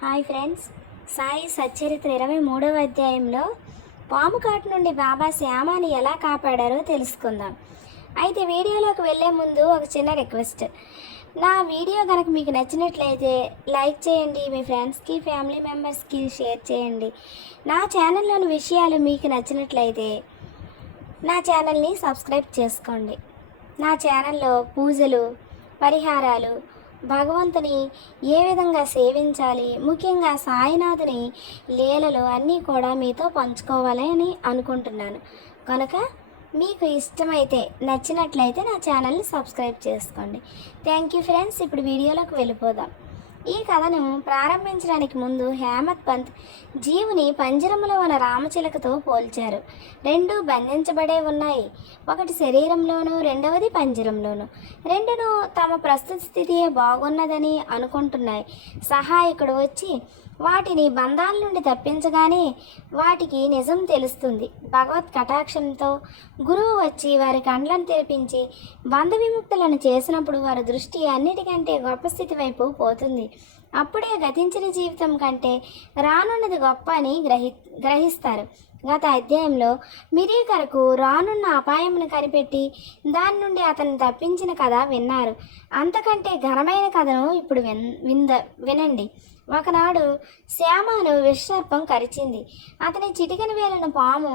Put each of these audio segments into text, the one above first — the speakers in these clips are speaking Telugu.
హాయ్ ఫ్రెండ్స్, సాయి సచ్చరిత్ర 23వ అధ్యాయంలో పాము కాటు నుండి బాబా శ్యామాని ఎలా కాపాడారో తెలుసుకుందాం. అయితే వీడియోలోకి వెళ్ళే ముందు ఒక చిన్న రిక్వెస్ట్. నా వీడియో కనుక మీకు నచ్చినట్లయితే లైక్ చేయండి, మీ ఫ్రెండ్స్కి ఫ్యామిలీ మెంబర్స్కి షేర్ చేయండి. నా ఛానల్లోని విషయాలు మీకు నచ్చినట్లయితే నా ఛానల్ని సబ్స్క్రైబ్ చేసుకోండి. నా ఛానల్లో పూజలు, పరిహారాలు, భగవంతుని ఏ విధంగా సేవించాలి, ముఖ్యంగా సాయినాథుని లీలలు అన్నీ కూడా మీతో పంచుకోవాలని అనుకుంటున్నాను. కనుక మీకు ఇష్టమైతే నచ్చినట్లయితే నా ఛానల్ని సబ్స్క్రైబ్ చేసుకోండి. Thank you friends. ఇప్పుడు వీడియోలోకి వెళ్ళిపోదాం. ఈ కథను ప్రారంభించడానికి ముందు హేమత్ పంత్ జీవుని పంజరంలో ఉన్న రామచిలకతో పోల్చారు. రెండు బంధించబడే ఉన్నాయి, ఒకటి శరీరంలోనూ రెండవది పంజరంలోనూ. రెండును తమ ప్రస్తుత స్థితియే బాగున్నదని అనుకుంటున్నాయి. సహాయకుడు వచ్చి వాటిని బంధాల నుండి తప్పించగానే వాటికి నిజం తెలుస్తుంది. భగవత్ కటాక్షంతో గురువు వచ్చి వారి కండ్లను తెరిపించి బంధ విముక్తులను చేసినప్పుడు వారి దృష్టి అన్నిటికంటే గొప్ప స్థితి వైపు పోతుంది. అప్పుడే గతించిన జీవితం కంటే రానున్నది గొప్ప అని గ్రహిస్తారు. గత అధ్యాయంలో మిరీకరకు రానున్న అపాయమును కనిపెట్టి దాని నుండి అతన్ని తప్పించిన కథ విన్నారు. అంతకంటే ఘనమైన కథను ఇప్పుడు వినండి. ఒకనాడు శ్యామను విషసర్పం కరిచింది. అతని చిటికెన వేలిన పాము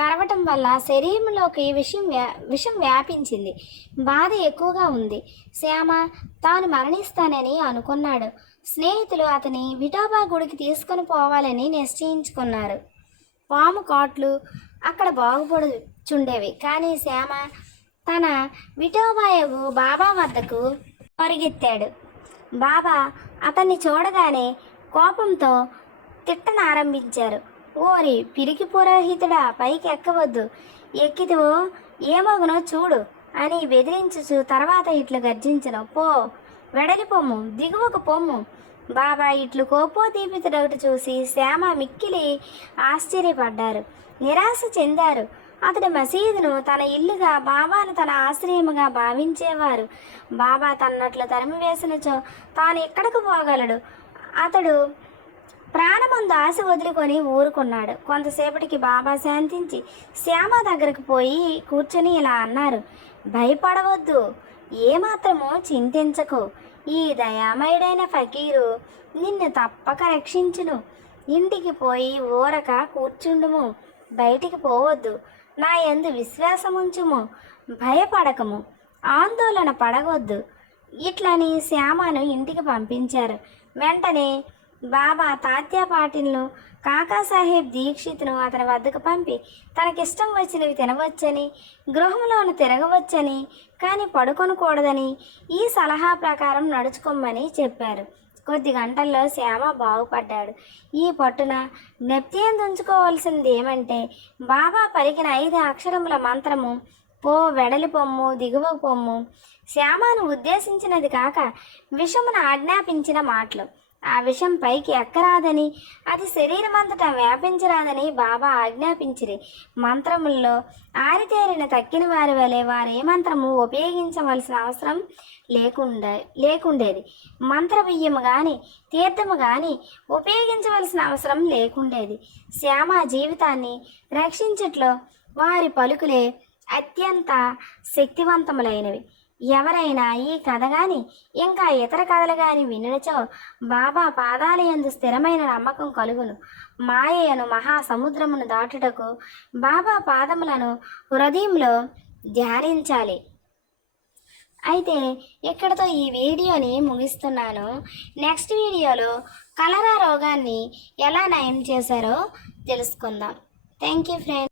కరవటం వల్ల శరీరంలోకి విషం వ్యాపించింది. బాధ ఎక్కువగా ఉంది. శ్యామ తాను మరణిస్తానని అనుకున్నాడు. స్నేహితులు అతని విఠోబా గుడికి తీసుకొని పోవాలని నిశ్చయించుకున్నారు. పాము కాట్లు అక్కడ బాగుపడుచుండేవి. కానీ శ్యామ తన విఠోబాయకు బాబా వద్దకు పరిగెత్తాడు. బాబా అతన్ని చూడగానే కోపంతో తిట్టనారంభించారు. ఓరి పిరికి పురోహితుడా, పైకి ఎక్కవద్దు, ఎక్కితివో ఏమగునో చూడు అని బెదిరించుచు తర్వాత ఇట్లు గర్జించను. పో, వెడలిపోము, దిగువకు పొమ్ము. బాబా ఇట్లు కోపో దీపితుడొకటి చూసి శ్యామ మిక్కిలి ఆశ్చర్యపడ్డారు, నిరాశ చెందారు. అతడి మసీదును తన ఇల్లుగా, బాబాను తన ఆశ్రయముగా భావించేవారు. బాబా తన్నట్లు తరిమివేసినచో తాను ఎక్కడికి పోగలడు? అతడు ప్రాణమందు ఆశ వదులుకొని ఊరుకున్నాడు. కొంతసేపటికి బాబా శాంతించి శ్యామ దగ్గరకు పోయి కూర్చొని ఇలా అన్నారు. భయపడవద్దు, ఏమాత్రమో చింతించకు. ఈ దయామయుడైన ఫకీరు నిన్ను తప్పక రక్షించును. ఇంటికి పోయి ఊరక కూర్చుండుము, బయటికి పోవద్దు. నా యందు విశ్వాసముంచుము, భయపడకము, ఆందోళన పడవద్దు. ఇట్లని శ్యామను ఇంటికి పంపించారు. వెంటనే బాబా తాత్యా పాటిల్ను, కాకాసాహెబ్ దీక్షిత్ను అతని వద్దకు పంపి తనకిష్టం వచ్చినవి తినవచ్చని, గృహంలోను తిరగవచ్చని, కానీ పడుకొనకూడదని, ఈ సలహా ప్రకారం నడుచుకోమని చెప్పారు. కొద్ది గంటల్లో శ్యామ బాగుపడ్డాడు. ఈ పట్టున జ్ఞప్తియందుంచుకోవాల్సింది ఏమంటే బాబా పలికిన 5 అక్షరముల మంత్రము, పో, వెడలి పొమ్ము, దిగువ పొమ్ము, శ్యామను ఉద్దేశించినది కాక విషమును ఆజ్ఞాపించిన మాటలు. ఆ విషం పైకి ఎక్కరాదని, అది శరీరమంతటా వ్యాపించరాదని బాబా ఆజ్ఞాపించిరి. మంత్రముల్లో ఆరితేరిన తక్కిన వారి వలె వారు ఏ మంత్రము ఉపయోగించవలసిన అవసరం లేకుండేది. మంత్రబియ్యము కానీ తీర్థము కానీ ఉపయోగించవలసిన అవసరం లేకుండేది. శ్యామ జీవితాన్ని రక్షించట్లో వారి పలుకులే అత్యంత శక్తివంతములైనవి. ఎవరైనా ఈ కథ కానీ ఇంకా ఇతర కథలు కానీ వినచో బాబా పాదాలయందు స్థిరమైన నమ్మకం కలుగును. మాయను మహాసముద్రమును దాటుటకు బాబా పాదములను హృదయంలో ధ్యానించాలి. అయితే ఇక్కడతో ఈ వీడియోని ముగిస్తున్నాను. నెక్స్ట్ వీడియోలో కలరా రోగాన్ని ఎలా నయం చేశారో తెలుసుకుందాం. Thank you friends.